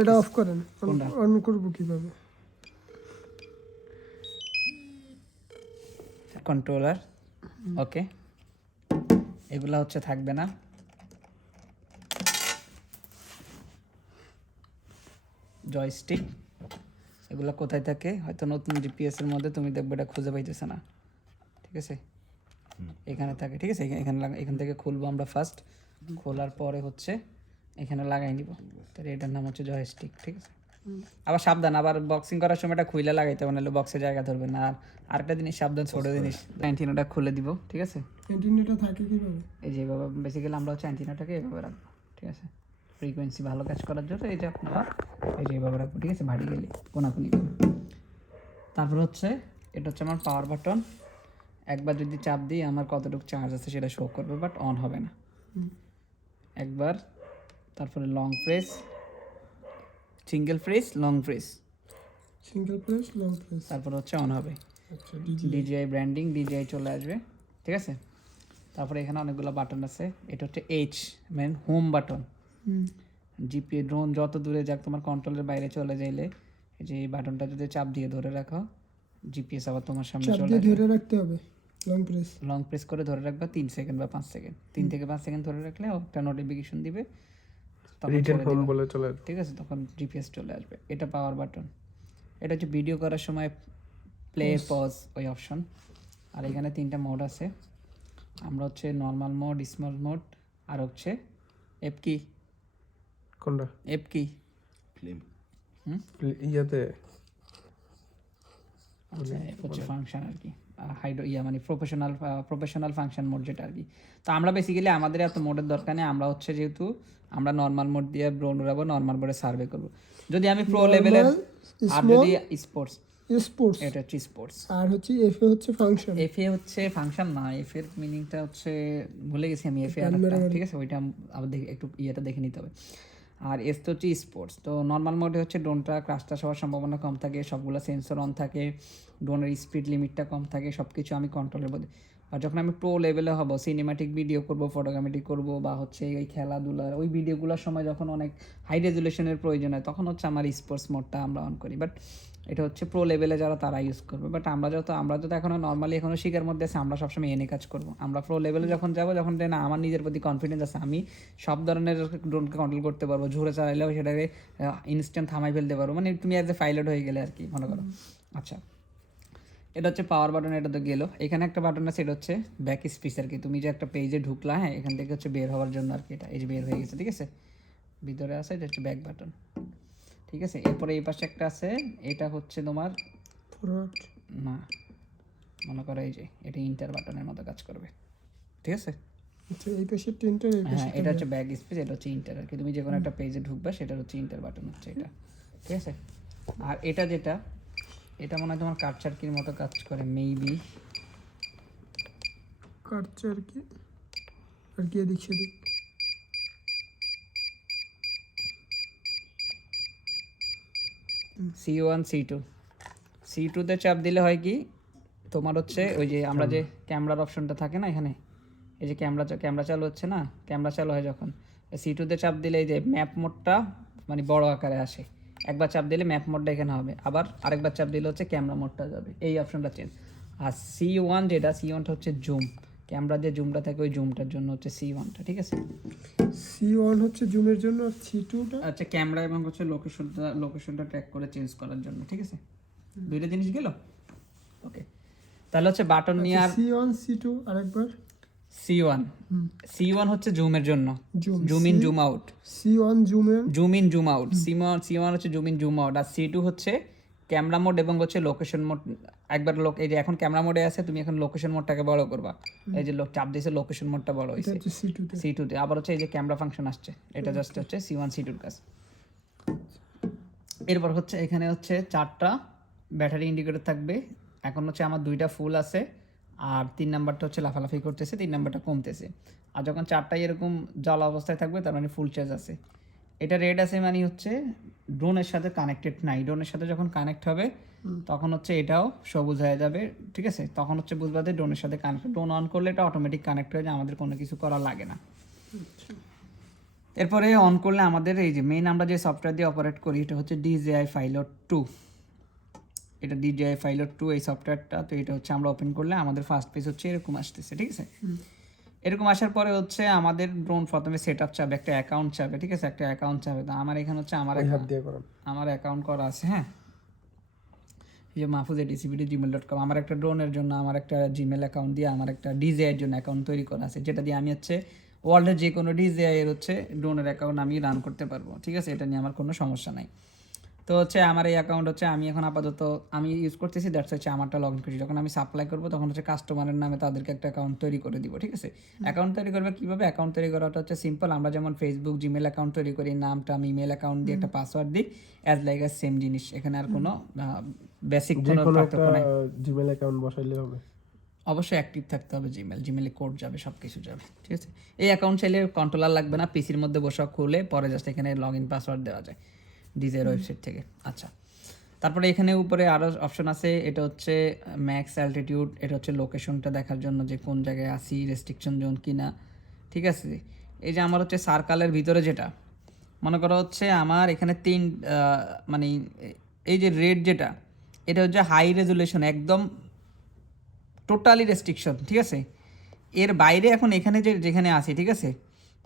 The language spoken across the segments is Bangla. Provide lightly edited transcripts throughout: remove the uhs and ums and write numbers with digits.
এটা অফ করেন, অন করব কিভাবে? কন্ট্রোলার, ওকে, এগুলা হচ্ছে থাকবে না। জয়স্টিক, এগুলো কোথায় থাকে? হয়তো নতুন জিপিএস এর মধ্যে তুমি দেখবে এটা খুঁজে পাইতেছে না, ঠিক আছে? এখানে থাকে, ঠিক আছে? এখান থেকে খুলবো আমরা ফার্স্ট। খোলার পরে হচ্ছে এখানে লাগাই নিব। তাহলে এটার নাম হচ্ছে জয়স্টিক, ঠিক আছে? আবার সাবধান, আবার বক্সিং করার সময় এটা খুইলা লাগাইতে হবে, নাহলে বক্সে জায়গা ধরবে না। আর আরেকটা জিনিস সাবধান, ছোট জিনিস, অ্যান্টিনাটা খুলে দিব, ঠিক আছে? অ্যান্টিনাটা থাকে কিভাবে? এই যে এভাবে বেসিক্যালি আমরা হচ্ছে অ্যান্টিনাটাকে এভাবে রাখবো, ঠিক আছে? ফ্রিকোয়েন্সি ভালো কাজ করার জন্য এই যে আপনারা এই যে এভাবে রাখবো, ঠিক আছে? ভার্টিক্যালি কোনাকুনি। তারপর হচ্ছে এটা হচ্ছে আমার পাওয়ার বাটন। একবার যদি চাপ দিই আমার কতটুকু চার্জ আছে সেটা শো করবে, বাট অন হবে না। একবার, তারপরে long press, single press, long press, single press, long press, তারপর হচ্ছে অন হবে। আচ্ছা। ডিজিআই ব্র্যান্ডিং, ডিজিআই চলে আসবে, ঠিক আছে? তারপরে এখানে অনেকগুলো বাটন আছে। এটা হচ্ছে H, main home button. GP drone যত দূরে যাক, তোমার কন্ট্রোলের বাইরে চলে যাইলে এই যে এই বাটনটা যদি চাপ দিয়ে ধরে রাখো, জিপিএস আবার তোমার সামনে চাপ চলে দিয়ে আসবে। ধরে রাখতে হবে, লং প্রেস। লং প্রেস করে ধরে রাখবা 3 সেকেন্ড বা 5 সেকেন্ড, 3 থেকে 5 সেকেন্ড ধরে রাখলে একটা নোটিফিকেশন দিবে, তখন রিটার্ন ছেড়ে হোম দিবা, বলে চলে আসবে। ঠিক আছে? তখন জিপিএস চলে আসবে। এটা পাওয়ার বাটন। এটা হচ্ছে ভিডিও করার সময় প্লে, পজ, ওই অপশন। আর এখানে 3টা মোড আছে। আমরা হচ্ছে নর্মাল মোড, স্মল মোড, আর হচ্ছে এফ কি, কোনটা? এফ কি ইয়াতে আচ্ছা, এফ হচ্ছে ফাংশন আর কি, হাইড্রো মানে প্রফেশনাল ফাংশন মোড যেটা আর কি। তো আমরা বেসিক্যালি আমাদের এত মোডের দরকার নেই। আমরা হচ্ছে যেহেতু আমরা নর্মাল মোড দিয়ে ড্রোন উড়াবো, নর্মাল মোডে সার্ভে করবো। যদি আমি প্রো লেভেলের, আর যদি স্পোর্টস, স্পোর্টস, এটা হচ্ছে স্পোর্টস। আর হচ্ছে এফ এ হচ্ছে ফাংশন। এফ এ হচ্ছে ফাংশন না, এফ এর মিনিংটা হচ্ছে ভুলে গেছি আমি। এফ এ আর ঠিক আছে, ওইটা আবার দেখে একটু ইয়েটা দেখে নিতে হবে। আর এস তো হচ্ছে স্পোর্টস। তো নর্মাল মোডে হচ্ছে ড্রোনটা ক্রাশটা হওয়ার সম্ভাবনা কম থাকে, সবগুলো সেন্সর অন থাকে, ড্রোনের স্পিড লিমিটটা কম থাকে, সব কিছু আমি কন্ট্রোলের মধ্যে। আর যখন আমি প্রো লেভেলে হব, সিনেমাটিক ভিডিও করব, ফটোগ্রামেটিক করব, বা হচ্ছে ওই খেলাধুলার ওই ভিডিওগুলোর সময় যখন অনেক হাই রেজুলেশনের প্রয়োজন হয়, তখন হচ্ছে আমার স্পোর্টস মোডটা আমরা অন করি। বাট এটা হচ্ছে প্রো লেভেলে যারা তারা ইউজ করবে। বাট আমরা যত এখনও নর্মালি এখনও শিকার মধ্যে আছে, আমরা সবসময় এনে কাজ করবো। আমরা প্রো লেভেলে যখন যাবো, যখন না আমার নিজের প্রতি কনফিডেন্স আছে, আমি সব ধরনের ড্রোনকে কন্ট্রোল করতে পারবো, ঝুড়ে চালাইলেও সেটাকে ইনস্ট্যান্ট থামাই ফেলতে পারবো, মানে তুমি অ্যাজ এ পাইলট হয়ে গেলে আর কি, মনে করো। আচ্ছা, এটা হচ্ছে পাওয়ার বাটন, এটা তো গেলো। এখানে একটা বাটন আছে, এটা হচ্ছে ব্যাক স্পেস আর কি। তুমি যে একটা পেজে ঢুকলা, হ্যাঁ, এখান থেকে হচ্ছে বের হওয়ার জন্য আর কি। এটা এই যে বের হয়ে গেছে, ঠিক আছে? ভিতরে আছে, এটা হচ্ছে ব্যাক বাটন, ঠিক আছে? এরপরে এই পাশে একটা আছে, এটা হচ্ছে তোমার ফরওয়ার্ড না, মনে করো এই যে এটা ইন্টার বাটনের মতো কাজ করবে, ঠিক আছে? আচ্ছা, এই পাশে টেন্টার, এই পাশে হ্যাঁ, এটা হচ্ছে ব্যাক স্পেস, এটা হচ্ছে ইন্টার আর কি। তুমি যে কোনো একটা পেজে ঢুকবা, সেটা হচ্ছে ইন্টার বাটন হচ্ছে এটা, ঠিক আছে? আর এটা যেটা, এটা মনে হয় তোমার কাটচারকির মতো কাজ করে, মেবি। কাটছে আর কি, আর কি এদিক সেদিক। C1 C2, C2তে চাপ দিলে হয় কি, তোমার হচ্ছে ওই যে আমরা যে ক্যামেরার অপশনটা থাকে না এখানে, এই যে ক্যামেরা চালু হচ্ছে না, ক্যামেরা চালু হয় যখন, C2তে চাপ দিলে এই যে ম্যাপ মোডটা মানে বড় আকারে আসে। একবার চাপ দিলে ম্যাপ মোডটা এখানে হবে, আবার আরেকবার চাপ দিলে হচ্ছে ক্যামেরা মোডটা যাবে, এই অপশনটা চেঞ্জ। আর C1 যেটা, C1টা হচ্ছে জুম, ক্যামেরা যে জুমটা থাকে ওই জুমটার জন্য হচ্ছে C1টা, ঠিক আছে? C1 হচ্ছে জুমের জন্য, আর C2টা আচ্ছা, ক্যামেরা এবং হচ্ছে লোকেশনটা ট্র্যাক করে চেঞ্জ করার জন্য, ঠিক আছে? দুইটা জিনিস গেল, ওকে। তাহলে হচ্ছে বাটন নিয়ে আর C1 C2 আরেকবার। C1 হচ্ছে জুমের জন্য, zoom in zoom out, C1 জুমের, zoom in zoom out. C1 হচ্ছে জুম ইন জুম আউট, আর C2 হচ্ছে ক্যামেরা মোড এবং হচ্ছে লোকেশন মোড। একবার এই যে এখন ক্যামেরা মোডে আছে, তুমি এখন লোকেশন মোডটাকে বড় করবা, এই যে চাপ দিয়েছে লোকেশন মোডটা বড় এটা হয়েছে হচ্ছে C2 তে। C2 তে। আবার হচ্ছে এই যে ক্যামেরা ফাংশন আসছে, এটা জাস্ট হচ্ছে C1 C2 কাজ। এরপর হচ্ছে এখানে হচ্ছে 4টা ব্যাটারি ইন্ডিকেটর থাকবে। এখন হচ্ছে আমার 2টা ফুল আছে, আর 3 নাম্বারটা হচ্ছে লাফালাফি করতেছে, 3 নাম্বারটা কমতেছে। আর যখন 4টাই এরকম জ্বালা অবস্থায় থাকবে, তার মানে ফুল চার্জ আছে। এটা রেড আছে মানে হচ্ছে ড্রোনের সাথে কানেক্টেড নাই। ড্রোনের সাথে যখন কানেক্ট হবে, তখন হচ্ছে এটাও সবুজ হয়ে যাবে, ঠিক আছে? তখন হচ্ছে বুঝবা যে ড্রোনের সাথে কানেক্ট। ড্রোন অন করলে এটা অটোমেটিক কানেক্ট হয়ে যায়, আমাদের কোনো কিছু করা লাগে না। এরপরে অন করলে আমাদের এই যে মেইন আমরা যে সফটওয়্যার দিয়ে অপারেট করি এটা হচ্ছে DJI Pilot 2। এটা DJI Pilot 2 এই সফটওয়্যারটা। তো এটা হচ্ছে আমরা ওপেন করলে আমাদের ফার্স্ট পেজ হচ্ছে এরকম আসতেছে, ঠিক আছে। এরকম আসার পরে হচ্ছে আমাদের ড্রোন প্রথমে সেট আপ চাবে, একটা অ্যাকাউন্ট চাবে, ঠিক আছে, একটা অ্যাকাউন্ট চাবে। তো আমার এখানে হচ্ছে আমার অ্যাকাউন্ট করা আছে, হ্যাঁ, এই যে mahfuz@ecbd@gmail.com। আমার একটা ড্রোনের জন্য আমার একটা জিমেল অ্যাকাউন্ট দিয়ে আমার একটা DJI এর জন্য অ্যাকাউন্ট তৈরি করা আছে, যেটা দিয়ে আমি হচ্ছে ওয়ার্ল্ডের যে কোনো DJI এর হচ্ছে ড্রোনের অ্যাকাউন্ট আমি রান করতে পারবো, ঠিক আছে। এটা নিয়ে আমার কোনো সমস্যা নাই। তো হচ্ছে আমার এই অ্যাকাউন্ট হচ্ছে আমি এখন আপাতত আমি ইউজ করতেছি, দ্যাটস হচ্ছে আমারটা লগ ইন করছি। যখন আমি সাপ্লাই করবো তখন হচ্ছে কাস্টমারের নামে তাদেরকে একটা অ্যাকাউন্ট তৈরি করে দিব, ঠিক আছে। অ্যাকাউন্ট তৈরি করবে কীভাবে? অ্যাকাউন্ট তৈরি করাটা হচ্ছে সিম্পল। আমরা যেমন ফেসবুক, জিমেল অ্যাকাউন্ট তৈরি করি, নামটা আমি ইমেল অ্যাকাউন্ট দিয়ে একটা পাসওয়ার্ড দিই, অ্যাজ লাইক অ্যাজ সেম জিনিস। এখানে আর কোনো বেসিক কোনো পার্থক্য নাই। জিমেল অ্যাকাউন্ট বসাইলে হবে? অবশ্যই অ্যাক্টিভ থাকতে হবে, জিমেলে কোড যাবে, সব কিছু যাবে, ঠিক আছে। এই অ্যাকাউন্ট চাইলে কন্ট্রোলার লাগবে না, পিসির মধ্যে বসা খুলে পরে জাস্ট এখানে লগ ইন পাসওয়ার্ড দেওয়া যায় DJI ওয়েবসাইট থেকে। আচ্ছা, তারপরে এখানে উপরে আরও অপশন আছে, এটা হচ্ছে ম্যাক্স অ্যালটিটিউড, এটা হচ্ছে লোকেশনটা দেখার জন্য যে কোন জায়গায় আসি, রেস্ট্রিকশন জোন কিনা, ঠিক আছে। এই যে আমার হচ্ছে সার্কালের ভিতরে যেটা মনে করা হচ্ছে আমার এখানে মানে এই যে রেড যেটা, এটা হচ্ছে হাই রেজুলেশন, একদম টোটালি রেস্ট্রিকশন, ঠিক আছে। এর বাইরে এখন এখানে যেখানে আছে, ঠিক আছে,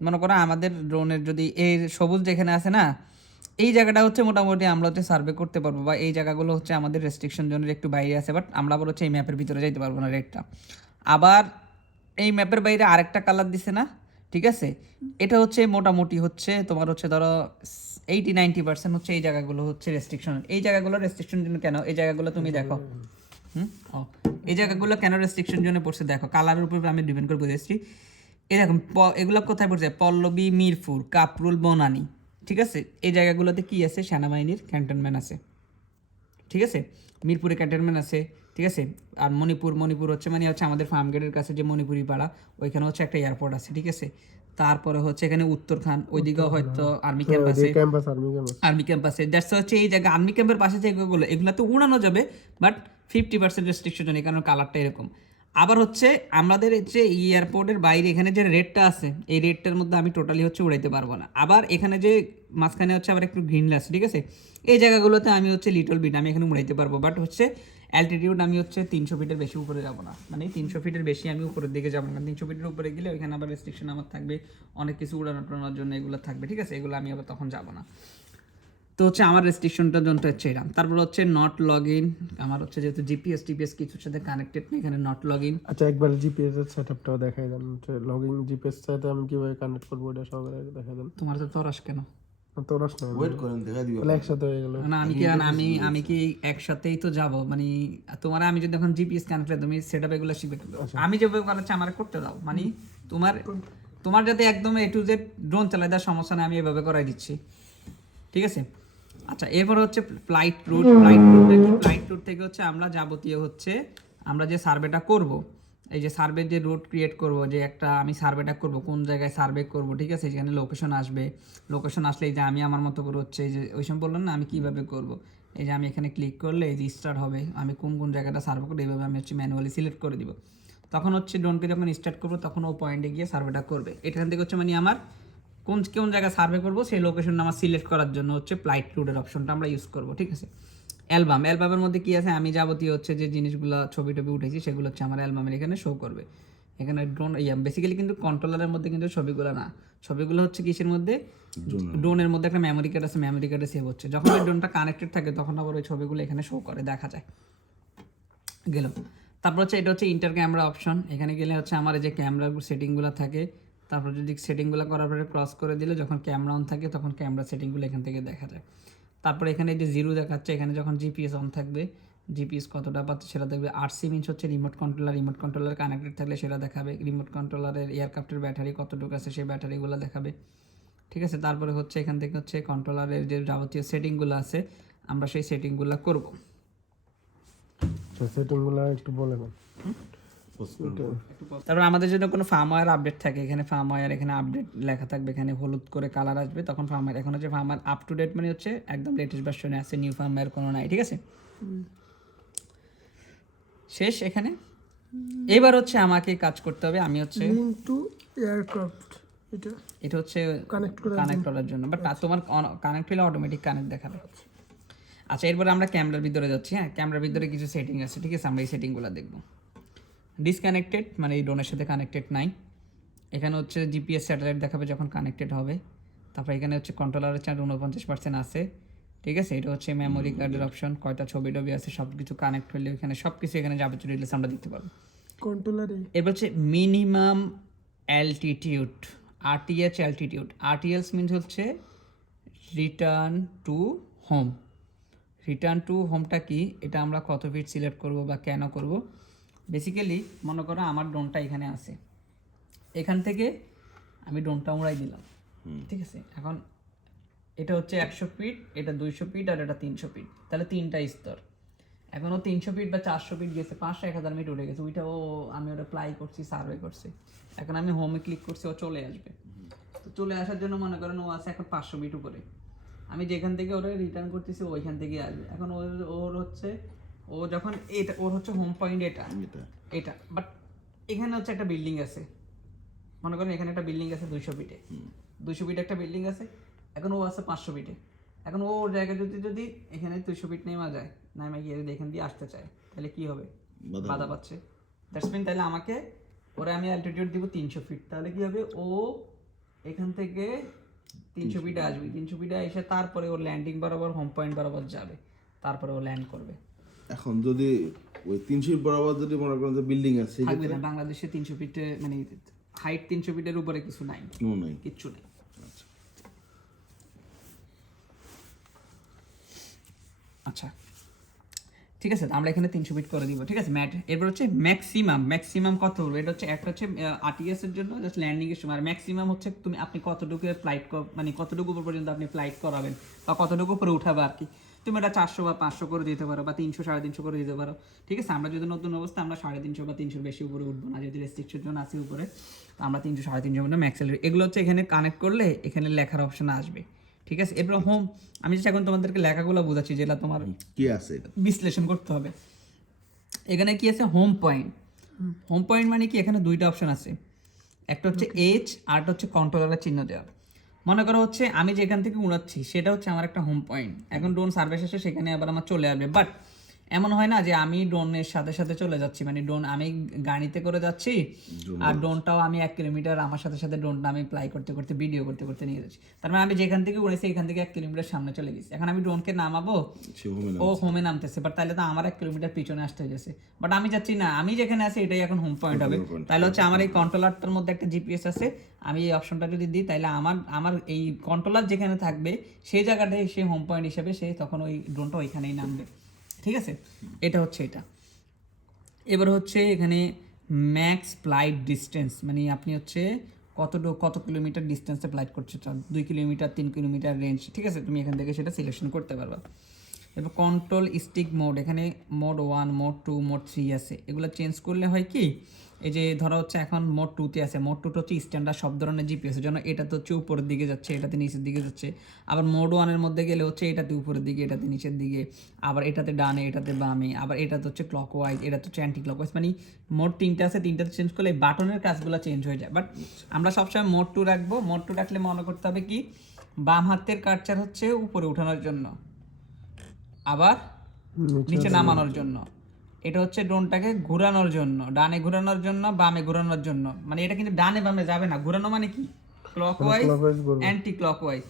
মনে করো আমাদের ড্রোনের যদি এই সবুজ যেখানে আছে না, এই জায়গাটা হচ্ছে মোটামুটি আমরা হচ্ছে সার্ভে করতে পারবো, বা এই জায়গাগুলো হচ্ছে আমাদের রেস্ট্রিকশন জোনের একটু বাইরে আছে, বাট আমরা আবার হচ্ছে এই ম্যাপের ভিতরে যাইতে পারবো না রেডটা। আবার এই ম্যাপের বাইরে আরেকটা কালার দিছে না, ঠিক আছে, এটা হচ্ছে মোটামুটি হচ্ছে তোমার হচ্ছে ধরো 80-90% হচ্ছে এই জায়গাগুলো হচ্ছে রেস্ট্রিকশন। এই জায়গাগুলো রেস্ট্রিকশন জন্য কেন? এই জায়গাগুলো তুমি দেখো, এই জায়গাগুলো কেন রেস্ট্রিকশন জন্য পড়ছে দেখো, কালারের উপর আমি ডিপেন্ড করে বুঝেছি। এরকম এগুলো কোথায় পড়ছে? পল্লবী, মিরপুর, কাপরুল, বনানী, ঠিক আছে। এই জায়গাগুলোতে কি আছে? সেনাবাহিনীর ক্যান্টনমেন্ট আছে, ঠিক আছে। মিরপুরে ক্যান্টনমেন্ট আছে, ঠিক আছে। আর মণিপুর হচ্ছে আমাদের ফার্ম গেটের কাছে যে মণিপুরি পাড়া, ওইখানে হচ্ছে একটা এয়ারপোর্ট আছে, ঠিক আছে। তারপরে হচ্ছে এখানে উত্তরখান, ওইদিকেও হয়তো আর্মি ক্যাম্প আছে, আর্মি ক্যাম্প আছে। দ্যাটস হচ্ছে এই জায়গা আর্মি ক্যাম্পের পাশে যে এগুলো তো উড়ানো যাবে, বাট 50% রেস্ট্রিকশন, এই কারণে কালারটা এরকম। আবার হচ্ছে আমাদের যে এয়ারপোর্টের বাইরে এখানে যে রেডটা আছে, এই রেডটার মধ্যে আমি টোটালি হচ্ছে উড়াইতে পারবো না। আবার এখানে যে মাঝখানে হচ্ছে আবার একটু গ্রিন আছে, ঠিক আছে, এই জায়গাগুলোতে আমি হচ্ছে লিটল বিট আমি এখানে উড়াইতে পারবো, বাট হচ্ছে অ্যালটিটিউড আমি হচ্ছে 300 ফিটের বেশি উপরে যাবো না, মানে 300 ফিটের বেশি আমি উপরের দিকে যাবো না। 300 ফিটের উপরে গেলে ওইখানে আবার রেস্ট্রিকশন আমার থাকবে, অনেক কিছু উড়ানো টড়ানোর জন্য এগুলো থাকবে, ঠিক আছে, এগুলো আমি আবার তখন যাবো না। তো হচ্ছে আমার রেস্ট্রিকশনটার জন্য হচ্ছে এরকম। তারপর হচ্ছে নট লগ ইন, আমার হচ্ছে যেহেতু টিপিএস কিছুর সাথে কানেক্টেড নেই, এখানে নট লগ ইন। আচ্ছা, একবার জিপিএস এর সেটআপটাও দেখাই দেন, লগইন জিপিএস সাথে আমি কিভাবে কানেক্ট করব এটা সব দেখাই দেন। তোমার তো তরাস কেন? তোরাস না, ওয়েট করেন, দেখা দিও, একসাথে হয়ে গেল না। আমি কি একসাথেই তো যাব, মানে তোমার আমি যদি এখন জিপিএস কানেক্ট তুমি সেটআপ এগুলো শিখবে, আমি যেভাবে করাচ্ছি আমার করতে দাও, মানে তোমার যাতে একদম A to Z ড্রোন চালাই দেওয়ার সমস্যা নেই, আমি এভাবে করাই দিচ্ছি, ঠিক আছে। আচ্ছা, এরপর হচ্ছে ফ্লাইট রুট থেকে হচ্ছে আমরা যাবতীয় হচ্ছে আমরা যে সার্ভেটা করব, এই যে সার্ভে যে রুট ক্রিয়েট করব, যে একটা আমি সার্ভেটা করব, কোন জায়গায় সার্ভে করব, ঠিক আছে, যেখানে লোকেশন আসবে, লোকেশন আসলে এই যে আমি আমার মতো করে হচ্ছে এই যে ওই সময় বললাম না আমি কীভাবে করব, এই যে আমি এখানে ক্লিক করলে এই যে স্টার্ট হবে, আমি কোন জায়গাটা সার্ভে করবো এইভাবে আমি হচ্ছে ম্যানুয়ালি সিলেক্ট করে দিব। তখন হচ্ছে ড্রোনকে যখন স্টার্ট করবো তখন ও পয়েন্টে গিয়ে সার্ভেটা করবে। এখান থেকে হচ্ছে আমার কোন জায়গায় সার্ভে করবো সেই লোকেশনটা আমার সিলেক্ট করার জন্য হচ্ছে ফ্লাইট রুটের অপশনটা আমরা ইউজ করবো, ঠিক আছে। অ্যালবামের মধ্যে কি আছে? আমি যাবতীয় হচ্ছে যে জিনিসগুলো ছবি উঠেছি সেগুলো হচ্ছে আমার অ্যালবামের এখানে শো করবে। এখানে ড্রোন বেসিক্যালি কিন্তু কন্ট্রোলারের মধ্যে কিন্তু ছবিগুলো না, ছবিগুলো হচ্ছে কিসের মধ্যে? ড্রোনের মধ্যে একটা মেমোরি কার্ড আছে, মেমোরি কার্ডে সেভ হচ্ছে। যখন ওই ড্রোনটা কানেক্টেড থাকে তখন আবার ওই ছবিগুলো এখানে শো করে, দেখা যায় গেল। তারপর হচ্ছে এটা হচ্ছে ইন্টার ক্যামেরা অপশন, এখানে গেলে হচ্ছে আমার এই যে ক্যামেরার সেটিংগুলো থাকে, তারপর যদি সেটিংগুলো করার পরে ক্রস করে দিলে যখন ক্যামেরা অন থাকে তখন ক্যামেরা সেটিংগুলো এখান থেকে দেখা যায়। তারপরে এখানে এই যে 0 দেখাচ্ছে, এখানে যখন জিপিএস অন থাকবে, জিপিএস কতটা পাচ্ছে সেটা দেখবে। RC মিনস হচ্ছে রিমোট কন্ট্রোলার কানেক্টেড থাকলে সেটা দেখাবে। রিমোট কন্ট্রোলারের এয়ারক্রাফটের ব্যাটারি কতটুকু আছে সেই ব্যাটারিগুলো দেখাবে, ঠিক আছে। তারপরে হচ্ছে এখান থেকে হচ্ছে কন্ট্রোলারের যে যাবতীয় সেটিংগুলো আছে আমরা সেই সেটিংগুলো করব। সেটিংগুলো একটু বলে দেন। তারপর আমাদের জন্য কোনো ফার্মওয়্যার আপডেট থাকে, এখানে ফার্মওয়্যার এখানে আপডেট লেখা থাকবে, এখানে হলুদ করে কালার আসবে তখন ফার্মওয়্যার। এখন হচ্ছে ফার্মওয়্যার আপ টু ডেট মানে হচ্ছে একদম লেটেস্ট ভার্সনে আছে, নিউ ফার্মওয়্যার কোনো নাই, ঠিক আছে। শেষ এখানে। এবার হচ্ছে আমাকে কাজ করতে হবে, আমি হচ্ছে লিঙ্ক টু এয়ারক্রাফট, এটা এটা হচ্ছে কানেক্ট করার কানেক্ট করার জন্য, বাট তোমার কানেক্ট হলে অটোমেটিক কানেক্ট দেখাবে। আচ্ছা, এরপরে আমরা ক্যামেরার ভিতরে যাচ্ছি। হ্যাঁ, ক্যামেরার ভিতরে কিছু সেটিং আছে, ঠিক আছে, আমরা এই সেটিংগুলো দেখব। ডিসকানেক্টেড মানে এই ড্রোনের সাথে কানেক্টেড নাই। এখানে হচ্ছে জিপিএস স্যাটেলাইট দেখাবে যখন কানেক্টেড হবে। তারপর এখানে হচ্ছে কন্ট্রোলারের চার্জ 49% আছে, ঠিক আছে। এটা হচ্ছে মেমোরি কার্ডের অপশন, কয়টা ছবি টবি আছে সব কিছু কানেক্ট হলে এখানে সব কিছু এখানে যাবতীয় ডিটেলস আমরা দেখতে পাবো। কন্ট্রোলারে এবার হচ্ছে minimum altitude, RTH altitude. RTLs means হচ্ছে return to home. Return to হোমটা কি, এটা আমরা কত ফিট সিলেক্ট করব বা কেন করব। বেসিক্যালি মনে করো আমার ড্রোনটা এখানে আছে, এখান থেকে আমি ড্রোনটা উড়াই দিলাম, ঠিক আছে। এখন এটা হচ্ছে 100 ফিট, এটা 200 ফিট আর এটা 300 ফিট, তাহলে তিনটা স্তর। এখনও 300 ফিট বা 400 ফিট গেছে, 500-1000 মিট উঠে গেছে, ওইটাও আমি ওটা প্লাই করছি, সার্ভে করছি। এখন আমি হোমে ক্লিক করছি, ও চলে আসবে। তো চলে আসার জন্য মনে করেন ও আছে এখন 500 ফিট উপরে, আমি যেখান থেকে ওরা রিটার্ন করতেছি ওইখান থেকে আসবে। এখন ওর হচ্ছে ও যখন এটা ওর হচ্ছে হোম পয়েন্ট এটা বাট এখানে হচ্ছে একটা বিল্ডিং আছে, মনে করেন এখানে একটা বিল্ডিং আছে 200 ফিটে, 200 ফিটে একটা বিল্ডিং আছে। এখন ও আছে 500 ফিটে। এখন ওর জায়গায় যদি এখানে 200 ফিট নেমা যায়, নামা গিয়ে যদি এখান দিয়ে আসতে চায়, তাহলে কি হবে, বাধা পাচ্ছে। দ্যাটস মিন তাহলে আমাকে ওরা আমি অ্যালটিটিউড দিব 300 ফিট, তাহলে কি হবে, ও এখান থেকে 300 ফিটে আসবে, 300 ফিটে এসে তারপরে ওর ল্যান্ডিং বরাবর হোম পয়েন্ট বরাবর যাবে, তারপরে ও ল্যান্ড করবে। এখন যদি ওই 300 বরাবর যদি মনে করেন যে বিল্ডিং আছে, থাকবে না বাংলাদেশে 300 ফিটে, মানে হাইট 300 ফিটের উপরে কিছু নাই, নাই কিচ্ছু নেই। আচ্ছা ঠিক আছে, আমরা এখানে 300 ফিট করে দিব, ঠিক আছে ম্যাট। এরপর হচ্ছে ম্যাক্সিমাম কত হবে, এটা হচ্ছে একটা হচ্ছে আরটিএস এর জন্য জাস্ট ল্যান্ডিং এর সময়, আর ম্যাক্সিমাম হচ্ছে তুমি আপনি কতটুকু ফ্লাইট মানে কতটুকু উপর পর্যন্ত আপনি ফ্লাইট করাবেন বা কতটুকু উপরে উঠাবে আর কি। তুমি এটা 400 বা 500 করে দিতে পারো বা 300 350 করে দিতে পারো, ঠিক আছে। আমরা যদি নতুন অবস্থা আমরা 350 বা 300 বেশি উপরে উঠবো না, যদি রেস্ট্রিকশন জোন আছে উপরে, তো আমরা 300 350 মধ্যে ম্যাক্স। এগুলো হচ্ছে এখানে কানেক্ট করলে এখানে লেখার অপশন আসবে, ঠিক আছে। এরপর হোম, আমি just এখন তোমাদেরকে লেখাগুলো বোঝাচ্ছি যেটা তোমার কি আছে বিশ্লেষণ করতে হবে। এখানে কি আছে, হোম পয়েন্ট। হোম পয়েন্ট মানে কি, এখানে দুইটা অপশন আছে, একটা হচ্ছে এইচ আর একটা হচ্ছে কন্ট্রোলারের চিহ্ন দেওয়া। মনে করো হচ্ছে আমি যেখান থেকে উড়াচ্ছি সেটা হচ্ছে আমার একটা হোম পয়েন্ট, এখন ড্রোন সার্ভিস এসে সেখানে আবার আমার চলে আসবে। বাট এমন হয় না যে আমি ড্রোনের সাথে সাথে চলে যাচ্ছি, মানে ড্রোন আমি গাড়িতে করে যাচ্ছি আর ড্রোনটাও আমি 1 কিলোমিটার আমার সাথে সাথে ড্রোনটা আমি ফ্লাই করতে করতে ভিডিও করতে করতে নিয়ে যাচ্ছি। তার মানে আমি যেখান থেকে উড়েছি এখান থেকে 1 কিলোমিটার সামনে চলে গেছি। এখন আমি ড্রোনকে নামাবো, ও হোমে নামতেছে, বাট তাহলে তো আমার 1 কিলোমিটার পিছনে আসতে হয়েছে। বাট আমি যাচ্ছি না, আমি যেখানে আছি এটাই এখন হোম পয়েন্ট হবে। তাহলে হচ্ছে আমার এই কন্ট্রোলারটার মধ্যে একটা জিপিএস আছে, আমি এই অপশনটা যদি দিই তাহলে আমার এই কন্ট্রোলার যেখানে থাকবে সেই জায়গাটায় সে হোম পয়েন্ট হিসেবে সে তখন ওই ড্রোনটা ওইখানেই নামবে, ঠিক আছে। এটা হচ্ছে এটা। এবার হচ্ছে এখানে ম্যাক্স ফ্লাইট ডিস্টেন্স, মানে আপনি হচ্ছে কত কিলোমিটার ডিস্টেন্সে ফ্লাইট করতে চান, 2 কিলোমিটার 3 কিলোমিটার রেঞ্জ, ঠিক আছে। তুমি এখান থেকে সেটা সিলেকশন করতে পারবা। এবার কন্ট্রোল স্টিক মোড, এখানে মোড 1 মোড 2 মোড 3 আছে। এগুলো চেঞ্জ করলে হয় কি, এই যে ধরো হচ্ছে এখন মোড 2 তে আছে, মোড 2 হচ্ছে স্ট্যান্ডার্ড সব ধরনের জিপিএস এর জন্য, এটাতে হচ্ছে উপরের দিকে যাচ্ছে, এটাতে নিচের দিকে যাচ্ছে। আবার মোড 1 এর মধ্যে গেলে হচ্ছে এটাতে উপরের দিকে, এটাতে নিচের দিকে, আবার এটাতে ডানে, এটাতে বামে, আবার এটাতে হচ্ছে ক্লকওয়াইজ, এটাতে হচ্ছে অ্যান্টি ক্লকওয়াইজ। মানে মোড 3টা আছে, 3টাতে চেঞ্জ করলে বাটনের কাজগুলো চেঞ্জ হয়ে যায়। বাট আমরা সবসময় মোড 2 রাখবো। মোড 2 রাখলে মনে করতে হবে কি, বাম হাতের কার্সার হচ্ছে উপরে উঠানোর জন্য, আবার নিচে নামানোর জন্য। এটা হচ্ছে ড্রোনটাকে ঘোরানোর জন্য, ডানে ঘোরানোর জন্য, বামে ঘোরানোর জন্য। মানে এটা কিন্তু ডানে বামে যাবে না, ঘোরানো মানে কি, ক্লকওয়াইজ অ্যান্টি ক্লকওয়াইজ।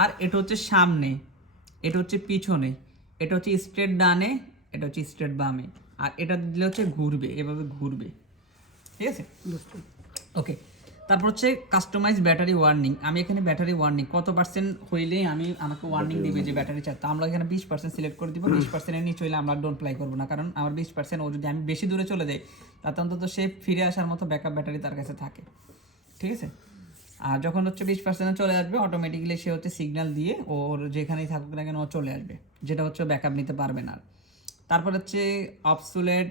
আর এটা হচ্ছে সামনে, এটা হচ্ছে পিছনে, এটা হচ্ছে স্ট্রেট ডানে, এটা হচ্ছে স্ট্রেট বামে, আর এটা দিলে হচ্ছে ঘুরবে, এভাবে ঘুরবে, ঠিক আছে। ওকে, তারপর হচ্ছে কাস্টমাইজ ব্যাটারি ওয়ার্নিং। আমি এখানে ব্যাটারি ওয়ার্নিং কত পার্সেন্ট হইলেই আমাকে ওয়ার্নিং দিবে যে ব্যাটারি চার্জ। তো আমরা এখানে 20% সিলেক্ট করে দিব। 20% এর নিচে হইলে আমরা ডোন্ট প্লাই করবো না, কারণ আমার 20% ও যদি আমি বেশি দূরে চলে যাই তাতে অন্তত সে ফিরে আসার মতো ব্যাকআপ ব্যাটারি তার কাছে থাকে, ঠিক আছে। আর যখন হচ্ছে 20% চলে আসবে অটোমেটিক্যালি সে হচ্ছে সিগন্যাল দিয়ে ওর যেখানেই থাকুক না কেন ও চলে আসবে, যেটা হচ্ছে ব্যাকআপ নিতে পারবে না। তারপর হচ্ছে অবসোলেট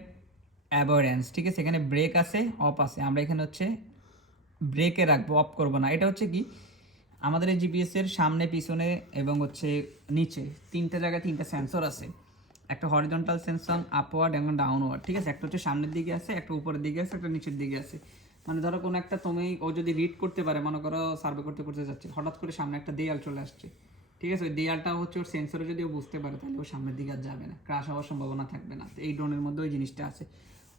অ্যাভয়েডেন্স, ঠিক আছে। এখানে ব্রেক আছে, অফ আছে, আমরা এখানে হচ্ছে ব্রেকে রাখবো, অফ করবো না। এটা হচ্ছে কি, আমাদের এই জিপিএস এর সামনে, পিছনে এবং হচ্ছে নিচে 3টে জায়গায় 3টা সেন্সর আছে। একটা হরিজন্টাল সেন্সর, আপওয়ার্ড এবং ডাউনওয়ার্ড, ঠিক আছে। একটা হচ্ছে সামনের দিকে আছে, একটা উপরের দিকে আছে, একটা নিচের দিকে আছে। মানে ধরো কোনো একটা তুমি ও যদি রিড করতে পারে, মনে করো সার্ভে করতে করতে যাচ্ছে, হঠাৎ করে সামনে একটা দেয়াল চলে আসছে, ঠিক আছে, ওই দেয়ালটা হচ্ছে ওর সেন্সরে যদি ও বুঝতে পারে, তাহলে ও সামনের দিকে আর যাবে না, ক্রাশ হওয়ার সম্ভাবনা থাকবে না। তো এই ড্রোনের মধ্যে ওই জিনিসটা আছে।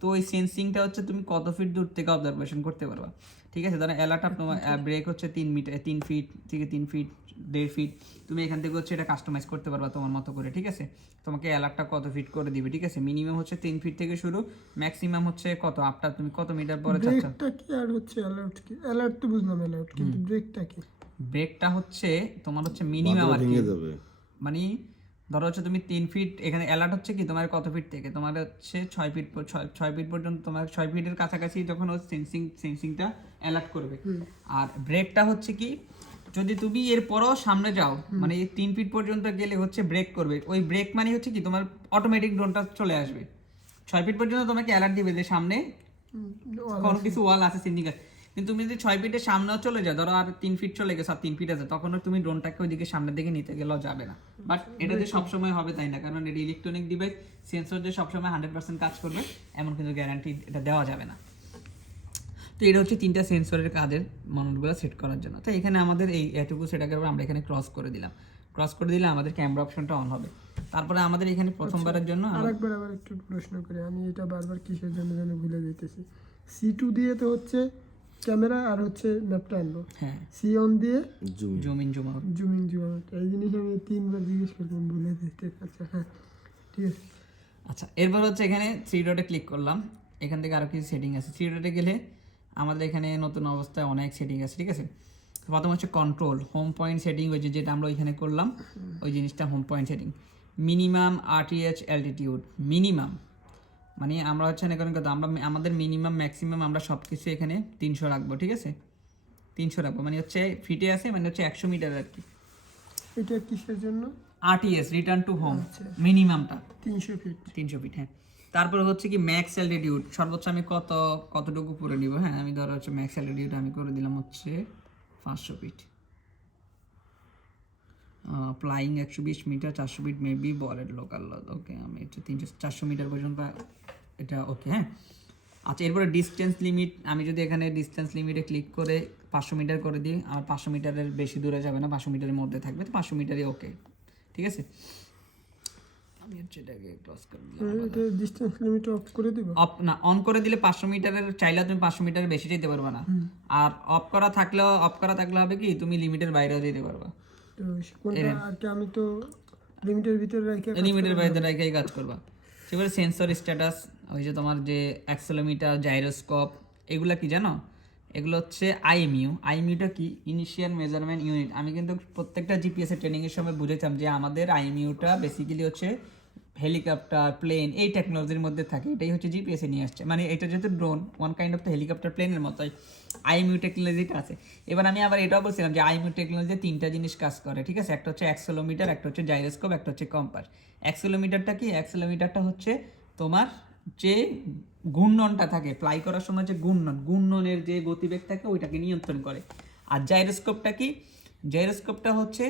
তো ওই সেন্সিংটা হচ্ছে তুমি কত ফিট দূর থেকে অবজারভেশন করতে পারবা, ঠিক আছে। ধরো অ্যালার্ট তোমার ব্রেক হচ্ছে 3 ফিট থেকে 3 ফিট 1.5 ফিট, তুমি এখান থেকে হচ্ছে এটা কাস্টমাইজ করতে পারবা তোমার মতো করে, ঠিক আছে। তোমাকে অ্যালার্টটা কত ফিট করে দিবে, ঠিক আছে। মিনিমাম হচ্ছে 3 ফিট থেকে শুরু, ম্যাক্সিমাম হচ্ছে কত আফটার তুমি কত মিটার পরে চাচ্ছ। ব্রেকটা কি আর হচ্ছে অ্যালার্ট কি? অ্যালার্ট তো বুঝলাম অ্যালার্ট, কিন্তু ব্রেকটা কি? ব্রেকটা হচ্ছে তোমার হচ্ছে মিনিমাম আর কি, ভেঙে যাবে। মানে ধরো হচ্ছে তুমি 3 ফিট, এখানে অ্যালার্ট হচ্ছে কি তোমার কত ফিট থেকে, তোমার হচ্ছে 6 ফিট 6 ফিট পর্যন্ত, তোমার 6 ফিটের কাছাকাছি যখন ও সেন্সিংটা অ্যালার্ট করবে। আর ব্রেকটা হচ্ছে কি, যদি তুমি এরপরও সামনে যাও, মানে 3 ফিট পর্যন্ত গেলে হচ্ছে ব্রেক করবে, ওই ব্রেক মানে হচ্ছে কি তোমার অটোমেটিক ড্রোনটা চলে আসবে। 6 ফিট পর্যন্ত তোমাকে অ্যালার্ট দিবে যে সামনে কোনো কিছু ওয়াল আছে, সিন্ডিং আছে, কিন্তু তুমি যদি 6 ফিটের সামনেও চলে যাও, ধরো আর 3 ফিট চলে গেছে, আর 3 ফিট আছে, তখন তুমি ড্রোনটাকে ওইদিকে সামনের দিকে নিতে গেলেও যাবে না। বাট এটা যে সবসময় হবে তাই না, কারণ এটা ইলেকট্রনিক ডিভাইস, সেন্সর যে সবসময় 100% কাজ করবে এমন কিন্তু গ্যারান্টি এটা দেওয়া যাবে না। তো এটা হচ্ছে 3টা সেন্সরের কাজের মানগুলো সেট করার জন্য। তো এখানে আমাদের এই এটুকু সেট করার পর আমরা এখানে ক্রস করে দিলাম, ক্রস করে দিলে আমাদের ক্যামেরা অপশনটা অন হবে। তারপরে আমাদের এখানে প্রথমবারের জন্য আরেকবার আবার একটু প্রশ্ন করি, আমি এটা বারবার কিসের জন্য যেন ভুলে যেতেছি। C2 দিয়ে তো হচ্ছে ক্যামেরা আর হচ্ছে ম্যাপটা আনবো, হ্যাঁ C1 দিয়ে zoom in zoom out. Zooming zoom out. এই জিনিস আমি 3বার জিজ্ঞেস করলাম, ভুলে যেতে। আচ্ছা হ্যাঁ ঠিক আছে। আচ্ছা, এরপর হচ্ছে এখানে 3 ডটে ক্লিক করলাম, এখান থেকে আরও কিছু সেটিং আছে। 3 ডটে গেলে আমাদের এখানে নতুন অবস্থায় অনেক সেটিং আছে, ঠিক আছে। প্রথম হচ্ছে কন্ট্রোল হোম পয়েন্ট সেটিং, ওই যেটা আমরা ওইখানে করলাম ওই জিনিসটা home point setting. Minimum RTH altitude, minimum মানে আমরা হচ্ছে এখানে কত, আমরা আমাদের মিনিমাম ম্যাক্সিমাম আমরা সব কিছু এখানে 300 রাখবো, ঠিক আছে। 300 রাখবো মানে হচ্ছে ফিটে আছে, মানে হচ্ছে 100 মিটার আর কি। এটা কিসের জন্য? RTS রিটার্ন টু হোম, আচ্ছা। মিনিমামটা 300 ফিট। 300 ফিট, হ্যাঁ। তারপরে হচ্ছে কি ম্যাক্স অ্যালটিটিউড, সর্বোচ্চ আমি কতটুকু করে নিব, হ্যাঁ আমি ধরো হচ্ছে ম্যাক্স অ্যালটিটিউড আমি করে দিলাম হচ্ছে 500 feet. Flying 120 metre, 400 feet maybe বলের লোকাল, ওকে আমি হচ্ছে 400 মিটার পর্যন্ত এটা ওকে, হ্যাঁ। আচ্ছা, এরপরে ডিস্টেন্স লিমিট, আমি যদি এখানে ডিস্টেন্স লিমিটে ক্লিক করে 500 মিটার করে দিই, আর 500 মিটারের বেশি দূরে যাবে না, 500 মিটারের মধ্যে থাকবে, তো 500 মিটারই ওকে, ঠিক আছে। আমি হচ্ছে এটাকে ক্লোজ করে দিলাম। এটা ডিসটেন্স লিমিট অফ করে দিব। অফ না, অন করে দিলে 500 মিটারের চাইলে তুমি 500 মিটারের বেশি যেতে পারবে না, আর অফ করা থাকলে হবে কি তুমি লিমিটের বাইরেও যেতে পারবা। তো কোনটা আর কি, আমি তো লিমিটের ভিতরে রেখে লিমিটের বাইরে রেখেই কাজ করবা। সেবারে সেন্সর স্ট্যাটাস, ওই যে তোমার যে অ্যাক্সেলোমিটার, জাইরোস্কোপ, এগুলা কি জানো, এগুলো হচ্ছে আইএমইউটা কি, ইনিশিয়াল মেজারমেন্ট ইউনিট। আমি কিন্তু প্রত্যেকটা জিপিএস এর ট্রেনিং এর সময় বুঝেছিলাম যে আমাদের আইএমইউটা বেসিক্যালি হচ্ছে হেলিকপ্টার, প্লেন, এই টেকনোলজির মধ্যে থাকে, এটাই হচ্ছে জিপিএস এ নিয়ে আসছে। মানে এটা যেহেতু drone, one kind of the helicopter প্লেনের মতোই আইএমইউ টেকনোলজিটা আছে। এবার আমি আবার এটাও বলছিলাম যে আইএমইউ টেকনোলজি 3টা জিনিস কাজ করে, ঠিক আছে। একটা হচ্ছে অ্যাক্সেলোমিটার, একটা হচ্ছে জাইরোস্কোপ, একটা হচ্ছে কম্পাস। অ্যাক্সেলোমিটারটা কি, অ্যাক্সেলোমিটারটা হচ্ছে তোমার যে ঘূর্ণনটা থাকে ফ্লাই করার সময়, যে ঘূর্ণনের যে গতিবেগ থাকে ওইটাকে নিয়ন্ত্রণ করে। আর জাইরোস্কোপটা কি, জাইরোস্কোপটা হচ্ছে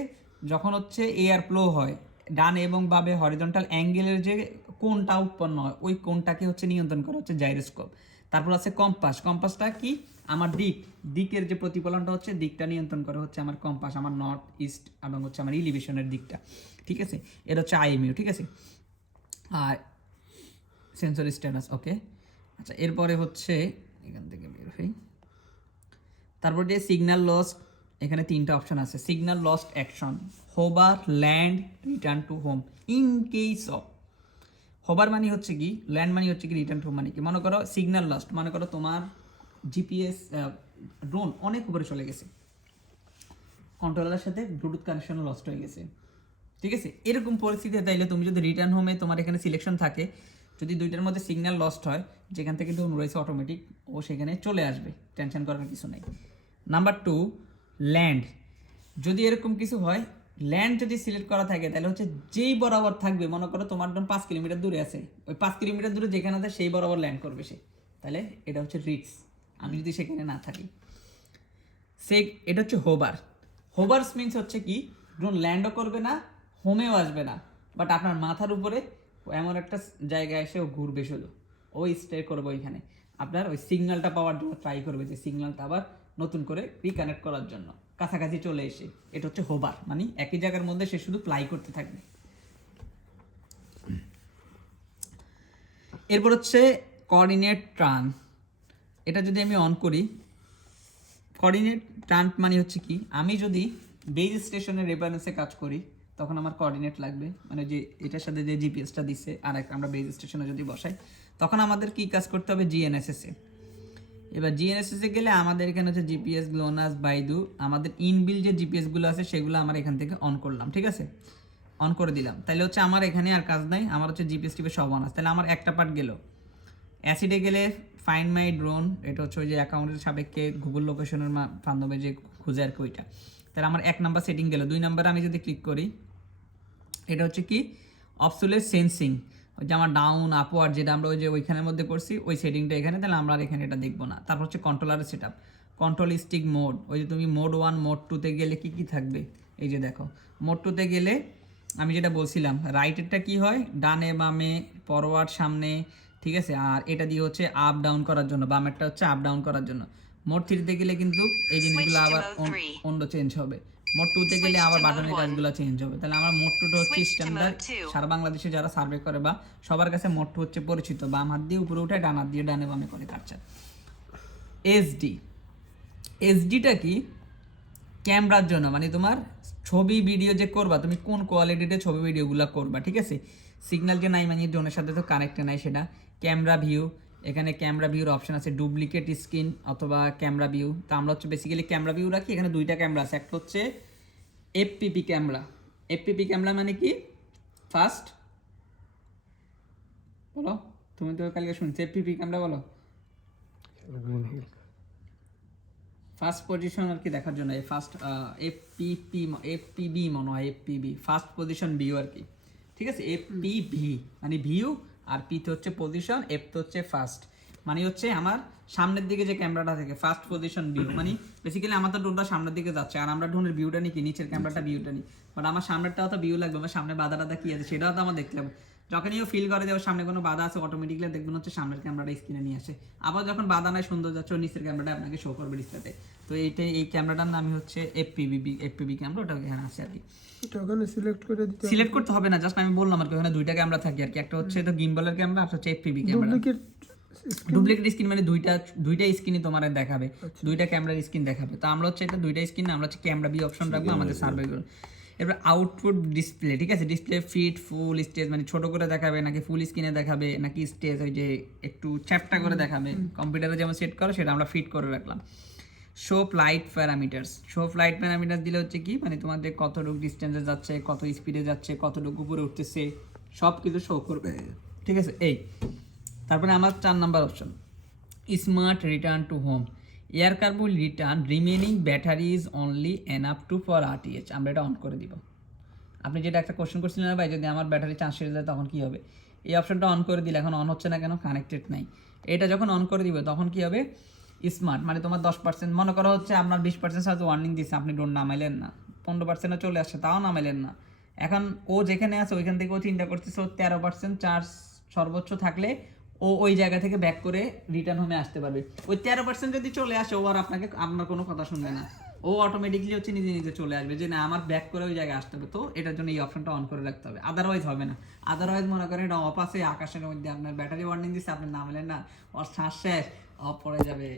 যখন হচ্ছে এয়ার ফ্লো হয়, ডান এবং বামে হরিজন্টাল অ্যাঙ্গেলের যে কোণটা উৎপন্ন হয়, ওই কোণটাকে হচ্ছে নিয়ন্ত্রণ করে হচ্ছে জাইরোস্কোপ। তারপর আছে কম্পাস, কম্পাসটা কি আমার দিকের যে প্রতিফলনটা হচ্ছে দিকটা নিয়ন্ত্রণ করে হচ্ছে আমার কম্পাস, আমার নর্থ ইস্ট এবং হচ্ছে আমার ইলিভেশনের দিকটা, ঠিক আছে। এটা হচ্ছে আইএমইউ, ঠিক আছে। আর সেন্সর স্ট্যাটাস ওকে। আচ্ছা, এরপরে হচ্ছে এখান থেকে বের হই, তারপর যে সিগন্যাল লস্ট, এখানে 3টা অপশন আছে। Signal lost action, hover, land, return to home. In case of hover মানে হচ্ছে কি, ল্যান্ড মানে হচ্ছে কি, রিটার্ন টু হোম মানে কি, মনে করো সিগন্যাল লস্ট, মনে করো তোমার জিপিএস ড্রোন অনেক উপরে চলে গেছে, কন্ট্রোলারের সাথে ব্লুটুথ কানেকশন লস্ট হয়ে গেছে, ঠিক আছে। এরকম পরিস্থিতিতে তাইলে তুমি যদি রিটার্ন হোমে তোমার এখানে সিলেকশন থাকে, যদি 2টার মধ্যে সিগন্যাল লস্ট হয়, যেখান থেকে ড্রোন রয়েছে অটোমেটিক ও সেখানে চলে আসবে, টেনশন করার কিছু নেই। নাম্বার 2 ল্যান্ড, যদি এরকম কিছু হয়, ল্যান্ড যদি সিলেক্ট করা থাকে তাহলে হচ্ছে যেই বরাবর থাকবে, মনে করো তোমার ড্রোন 5 কিলোমিটার দূরে আছে, ওই 5 কিলোমিটার দূরে যেখানে আছে সেই বরাবর ল্যান্ড করবে সে, তাহলে এটা হচ্ছে রিস্ক, আমি যদি সেখানে না থাকি। এটা হচ্ছে হোভার্স মিনস হচ্ছে কি, ড্রোন ল্যান্ডও করবে না, হোমেও আসবে না, বাট আপনার মাথার উপরে এমন একটা জায়গায় এসে ও ঘুরবে শুধু, ও স্টে করবে ওইখানে। আপনার ওই সিগন্যালটা পাওয়ার জন্য ট্রাই করবে, যে সিগন্যালটা আবার নতুন করে রিকানেক্ট করার জন্য কাছাকাছি চলে এসে। এটা হচ্ছে হোভার, মানে একই জায়গার মধ্যে সে শুধু প্লাই করতে থাকবে। এরপর হচ্ছে কোঅর্ডিনেট ট্রান। এটা যদি আমি অন করি, কোঅর্ডিনেট ট্রান মানে হচ্ছে কি, আমি যদি বেজ স্টেশনের রেফারেন্সে কাজ করি তখন আমার কোঅর্ডিনেট লাগবে, মানে যে এটার সাথে যে জিপিএসটা দিচ্ছে আর একটা আমরা বেজ স্টেশনে যদি বসাই তখন আমাদের কি কাজ করতে হবে, জিএনএসএসে। এবার জিএনএসএসে গেলে আমাদের এখানে হচ্ছে জিপিএস, গ্লোনাস, বাইদু, আমাদের ইনবিল যে জিপিএসগুলো আছে সেগুলো আমার এখান থেকে অন করলাম, ঠিক আছে, অন করে দিলাম। তাহলে হচ্ছে আমার এখানে আর কাজ নাই, আমার হচ্ছে জিপিএস টিপে সব অন আছে। তাহলে আমার একটা পার্ট গেল। অ্যাসিডে গেলে ফাইন্ড মাই ড্রোন, এটা হচ্ছে ওই যে অ্যাকাউন্টের সাপেক্ষে গুগল লোকেশনের মাধ্যমে যে খুঁজে আর কি ওইটা। তাহলে আমার 1 নাম্বার সেটিং গেল। 2 নাম্বারে আমি যদি ক্লিক করি, এটা হচ্ছে কি অবসোলেট সেন্সিং, ওই যে আমার ডাউন আপওয়ার্ড যেটা আমরা ওই যে ওইখানের মধ্যে করছি ওই সেটিংটা এখানে, তাহলে আমরা আর এখানে এটা দেখবো না। তারপর হচ্ছে কন্ট্রোলারের set up, control stick mode, ওই যে তুমি মোড 1 মোড 2তে গেলে কি কি থাকবে, এই যে দেখো মোড 2তে গেলে আমি যেটা বলছিলাম রাইটেরটা কি হয়, ডানে বামে ফরওয়ার্ড সামনে, ঠিক আছে, আর এটা দিয়ে হচ্ছে আপ ডাউন করার জন্য, বামেরটা হচ্ছে আপ ডাউন করার জন্য। মোড 3তে গেলে কিন্তু এই জিনিসগুলো আবার অন্য চেঞ্জ হবে। মোড 2তে গেলে আবার বাটনের কাজগুলো চেঞ্জ হবে। তাহলে আমার মোড 2টা হচ্ছে স্ট্যান্ডার্ড, সারা বাংলাদেশে যারা সার্ভে করে বা সবার কাছে মোড 2 হচ্ছে পরিচিত, বাম হাত দিয়ে উপরে উঠে ডান হাত দিয়ে ডানে বামে করে কাটছে। এসডি, এসডিটা কি, ক্যামেরার জন্য, মানে তোমার ছবি ভিডিও যে করবা তুমি কোন কোয়ালিটিতে ছবি ভিডিওগুলো করবা, ঠিক আছে। সিগন্যাল যে নাই মানে ড্রোনের সাথে তো কানেক্টে নাই সেটা। ক্যামেরা ভিউ, এখানে ক্যামেরা ভিউর অপশন আছে, ডুপ্লিকেট স্ক্রিন অথবা ক্যামেরা ভিউ। তো আমরা হচ্ছে বেসিক্যালি ক্যামেরা ভিউ রাখি। এখানে 2টা ক্যামেরা আছে, একটা হচ্ছে এফপিপি ক্যামেরা। এফপিপি ক্যামেরা মানে কি, ফার্স্ট বলো, তুমি তো কালকে শুনছো এফপিপি ক্যামেরা, বলো ফার্স্ট পজিশন আর কি দেখার জন্য, এই ফার্স্ট এফপিবি মনে হয়, এফপিবি ফার্স্ট পজিশন ভিউ আর কি, ঠিক আছে। এফপিভি মানে ভিউ, আর পি তো হচ্ছে পজিশন, এফ তো হচ্ছে ফার্স্ট, মানে হচ্ছে আমার সামনের দিকে যে ক্যামেরাটা থাকে ফার্স্ট পজিশন ভিউ। মানে বেসিক্যালি আমার তো ড্রোনটা সামনের দিকে যাচ্ছে আর আমরা ড্রোনের ভিউটা নিই কি, নিচের ক্যামেরাটা ভিউটা নিই, বাট আমার সামনেরটাও তো ভিউ লাগবে, আমার সামনে বাধা টাধা কি আছে সেটাও তো আমার দেখতে হবে। যখনই ও ফিল করে যে ওর সামনে কোনো বাধা আছে অটোমেটিকলি দেখবেন হচ্ছে সামনের ক্যামেরাটা স্ক্রিনে নিয়ে আসে। আবার যখন বাধা নাই সুন্দর যাচ্ছে ওর নিচের ক্যামেরাটা আপনাকে শো করবে ডিসপ্লেতে। তো এই ক্যামেরাটার নামই হচ্ছে এফপিবি ক্যামেরা, ওটা এখানে আছে আর কি। এটা ওখানে সিলেক্ট করে দিতে হবে। সিলেক্ট করতে হবে না, জাস্ট আমি বললাম আর কি ওখানে 2টা ক্যামেরা থাকে আর কি, একটা হচ্ছে তো গিম্বলের ক্যামেরা আর হচ্ছে এফপিবি ক্যামেরা। ডুপ্লিকেট স্ক্রিন মানে দুইটা স্ক্রিনই তোমার দেখাবে, 2টা ক্যামেরার স্ক্রিন দেখাবে। তো আমরা হচ্ছে এটা 2টা স্ক্রিন, আমরা হচ্ছে ক্যামেরা বি অপশন রাখবো আমাদের সার্ভেগুলো। এবার আউটপুট ডিসপ্লে, ঠিক আছে, ডিসপ্লে ফিট ফুল স্টেজ মানে ছোট করে দেখাবে নাকি ফুল স্ক্রিনে দেখাবে নাকি স্টেজ ওই যে একটু চ্যাপটা করে দেখাবে, কম্পিউটারে যেমন সেট করো সেটা আমরা ফিট করে রাখলাম। Show flight parameters, show flight parameters দিলে হচ্ছে কি, মানে তোমার যে কতটুকু ডিস্টেন্সে যাচ্ছে, কত স্পিডে যাচ্ছে, কতটুকু উপরে উঠতেছে সব কিছু শো করবে, ঠিক আছে। এই তারপরে আমার 4 number option smart return to home, air কার্বো return remaining battery is only enough to for RTH, আমরা এটা অন করে দিব। আপনি যেটা একটা কোশ্চেন করছিলেন না ভাই, যদি আমার ব্যাটারি চার্জ শেষ যায় তখন কী হবে, এই অপশনটা অন করে দিলে, এখন অন হচ্ছে না কেন, কানেক্টেড নাই। এটা যখন অন করে দিবে তখন কী হবে, স্মার্ট মানে তোমার 10%, মনে করা হচ্ছে আপনার 20% হয়তো ওয়ার্নিং দিচ্ছে, আপনি ড্রোন নামাইলেন না, 15%ও চলে আসছে তাও নামাইলেন না। এখন ও যেখানে আছে ওইখান থেকে ও চিন্তা করতেছে ও 13% চার্জ সর্বোচ্চ থাকলে ও ওই জায়গা থেকে ব্যাক করে রিটার্ন হোমে আসতে পারবে। ওই 13% যদি চলে আসে ও আর আপনার কোনো কথা শুনবে না, ও অটোমেটিকলি হচ্ছে নিজে নিজে চলে আসবে যে না আমার ব্যাক করে ওই জায়গায় আসতে হবে। তো এটার জন্য এই অপশনটা অন করে রাখতে হবে, আদারওয়াইজ হবে না। আদারওয়াইজ মনে করেন এটা অফ আছে, আকাশের মধ্যে আপনার ব্যাটারি ওয়ার্নিং দিচ্ছে, আপনি নামলেন না, ওর শ্বাস শেষ, অফ পড়ে যাবে,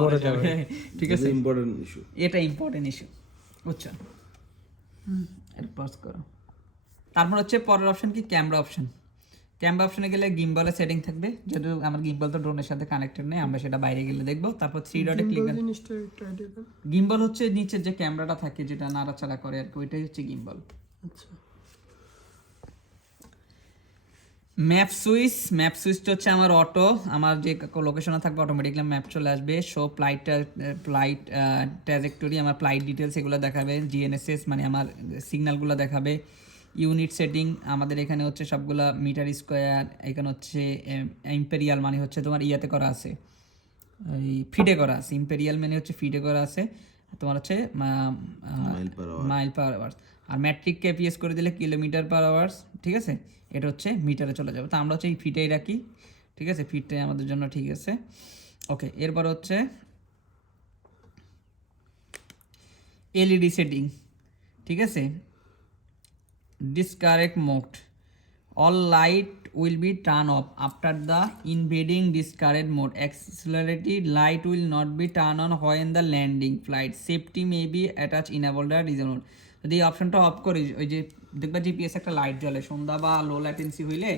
মরে যাবে, ঠিক আছে। ইম্পর্টেন্ট ইস্যু, এটা ইম্পর্টেন্ট ইস্যু, বুঝছো। এটা পজ করো। তারপর হচ্ছে পরের অপশন কি, ক্যামেরা অপশন। ক্যামেরা অপশনে গেলে গিম্বলের সেটিং থাকবে, যেহেতু আমার গিম্বল তো ড্রোনের সাথে কানেক্টেড নেই, আমরা সেটা বাইরে গেলে দেখবো। তারপর 3 ডটে ক্লিক, গিম্বল হচ্ছে নিচের যে ক্যামেরাটা থাকে যেটা নাড়াচাড়া করে আর কি, ওইটাই হচ্ছে গিম্বল। আচ্ছা, ম্যাপ সুইচটা হচ্ছে আমার অটো, আমার যে লোকেশনে থাকবে অটোমেটিকলি ম্যাপ চলে আসবে। শো ফ্লাইট ট্র্যাজেক্টরি, আমার ফ্লাইট ডিটেলস এগুলো দেখাবে। GNSS মানে আমার সিগন্যালগুলো দেখাবে। ইউনিট সেটিং আমাদের এখানে হচ্ছে সবগুলা মিটার স্কোয়ার, এখানে হচ্ছে ইম্পেরিয়াল মানে হচ্ছে তোমার ইয়াতে করা আছে, এই ফিটে করা আছে, ইম্পেরিয়াল মানে হচ্ছে ফিটে করা আছে, তোমার হচ্ছে মাইল পার আওয়ার্স। আর ম্যাট্রিক KPS করে দিলে কিলোমিটার পার আওয়ার্স, ঠিক আছে, এটা হচ্ছে মিটারে চলে যাবে। তো আমরা হচ্ছে এই ফিটেই রাখি। ঠিক আছে, ফিটটাই আমাদের জন্য ঠিক আছে। ওকে, এরপর হচ্ছে এলইডি সেটিং, ঠিক আছে। disconnect mode, all light will be turned off after the invading disconnect mode, accelerated light will not be turned on when the landing flight, safety may be attached, enabled or disabled। যদি এই অপশনটা অফ করি, ওই যে দেখবা জিপিএস একটা লাইট জ্বলে সন্ধ্যা বা লো ল্যাটেন্সি হইলে,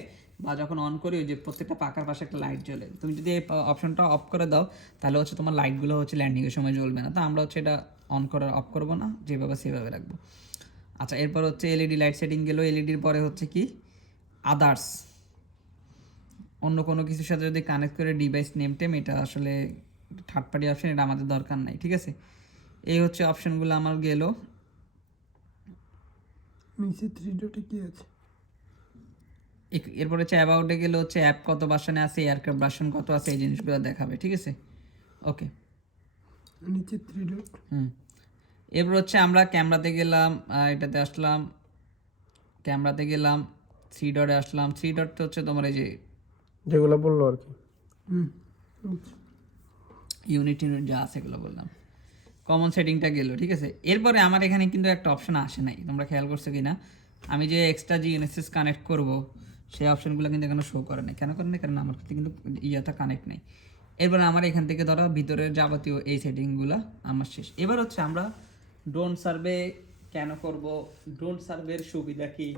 বা যখন অন করি ওই যে প্রত্যেকটা পাকার পাশে একটা লাইট জ্বলে, তুমি যদি এই অপশনটা অফ করে দাও তাহলে হচ্ছে তোমার লাইটগুলো হচ্ছে ল্যান্ডিংয়ের সময় জ্বলবে না। তো আমরা হচ্ছে এটা অন করার অফ করবো না, যেভাবে সেভাবে রাখবো। আচ্ছা, এরপর হচ্ছে এলইডি লাইট সেটিং গেল। এলইডির পরে হচ্ছে কি আদার্স, অন্য কোনো কিছুর সাথে যদি কানেক্ট করে ডিভাইস নেম টেম, এটা আসলে থার্ড পার্টি অপশন, এটা আমাদের দরকার নাই, ঠিক আছে। এই হচ্ছে অপশনগুলো আমার গেল। নিচে 3 ডটে কি আছে? এরপর হচ্ছে অ্যাবাউটে গেলে হচ্ছে অ্যাপ কত ভার্সনে আছে, এয়ারক্রাফট ভার্সন কত আছে, এই জিনিসগুলো দেখাবে, ঠিক আছে। ওকে, নিচে 3 ডট। এরপর হচ্ছে আমরা ক্যামেরাতে গেলাম, এটাতে আসলাম, ক্যামেরাতে গেলাম, 3 ডটে আসলাম। 3 ডট হচ্ছে তোমার এই যে যেগুলো বললো আর কি, ইউনিট যা আছে এগুলো বললাম। কমন সেটিংটা গেল, ঠিক আছে। এরপরে আমার এখানে কিন্তু একটা অপশন আসে নাই, তোমরা খেয়াল করছো কি না, আমি যে এক্সট্রা জিএনএসএস কানেক্ট করব সেই অপশনগুলো কিন্তু এখানে শো করে নাই। কেন করে না? কারণ আমার কাছে কিন্তু ইয়াটা কানেক্ট নেই। এরপরে আমার এখান থেকে ধরো ভিতরের যাবতীয় এই সেটিংগুলো আমার শেষ। এবার হচ্ছে আমরা ড্রোন সার্ভে কেন করব, ড্রোন সার্ভের সুবিধা কি,